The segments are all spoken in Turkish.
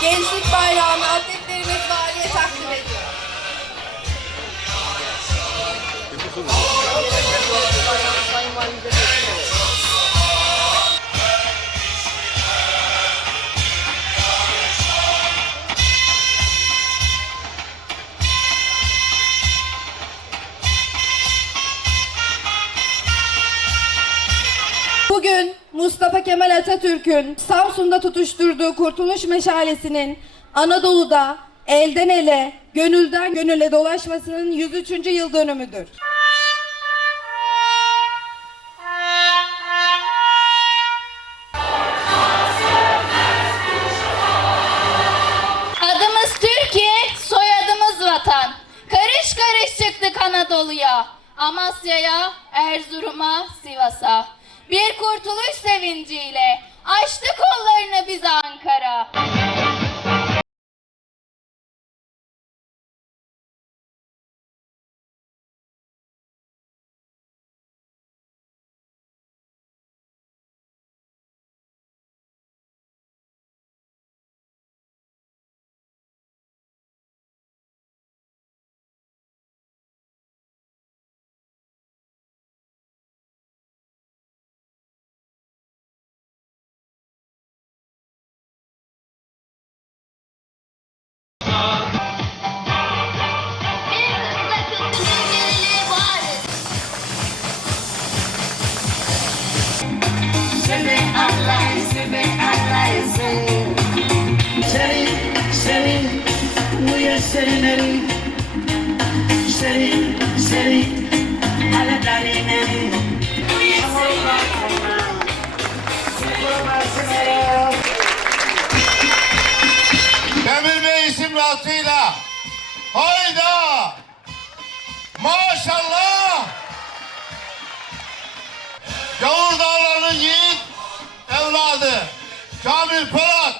Gençlik bayrağını atletlerimiz valiye takdim ediyor. Bugün Mustafa Kemal Atatürk'ün Samsun'da tutuşturduğu Kurtuluş Meşalesi'nin Anadolu'da elden ele, gönülden gönüle dolaşmasının 103. yıl dönümüdür. Adımız Türkiye, soyadımız vatan. Karış karış çıktık Anadolu'ya. Amasya'ya, Erzurum'a, Sivas'a. Bir kurtuluş sevinciyle açtı kollarını bize Ankara. Dalin erin Bu ya senin Demir Bey isim rahatıyla. Hayda! Maşallah! Yavur Dağları'nın yiğit evladı. Kamil Polat.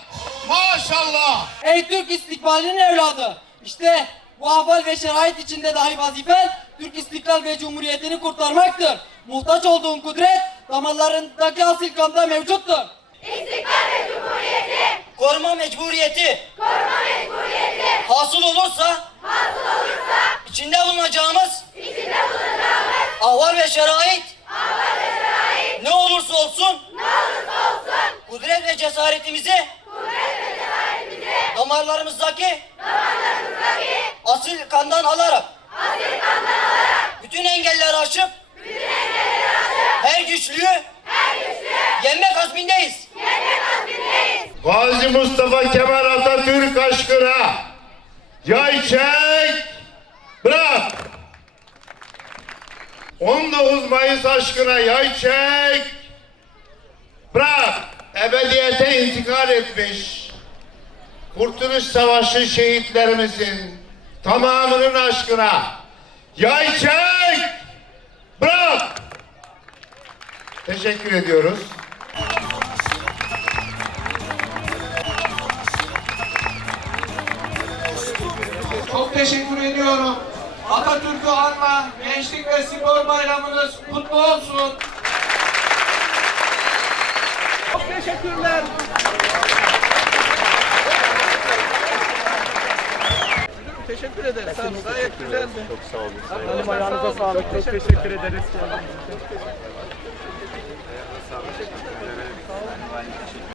Maşallah! Ey Türk istikbalinin evladı! İşte bu ahval ve şerait içinde dahi vazifen Türk istiklal ve cumhuriyetini kurtarmaktır. Muhtaç olduğun kudret damarlarındaki asil kanda mevcuttur. İstiklal ve Cumhuriyeti, Koruma mecburiyeti koruma mecburiyeti, hasıl olursa hasıl olursa içinde bulunacağımız içinde bulunacağımız ahval ve şerait ahval ve şerait ne olursa olsun ne olursa olsun kudret ve cesaretimizi kudret ve cesaretimizi damarlarımızdaki damarlarımızdaki asil kandan alarak asil kandan alarak bütün engelleri aşıp bütün engelleri aşıp her güçlüğü her güçlü yenmek azmindeyiz. yenmek azmindeyiz. Gazi Mustafa Kemal Atatürk aşkına yay çek bırak. 19 Mayıs aşkına yay çek bırak. Ebediyete intikal etmiş. Kurtuluş Savaşı şehitlerimizin tamamının aşkına yay çek bırak. Teşekkür ediyoruz. Çok teşekkür ediyorum. Atatürk'ü anma Gençlik ve Spor Bayramınız kutlu olsun. Çok teşekkürler. Müdürüm teşekkür ederiz. Sağ olun. Gayet güzeldi. Çok sağ olun. Hanım ayağınıza sağlık. Çok teşekkür ederiz.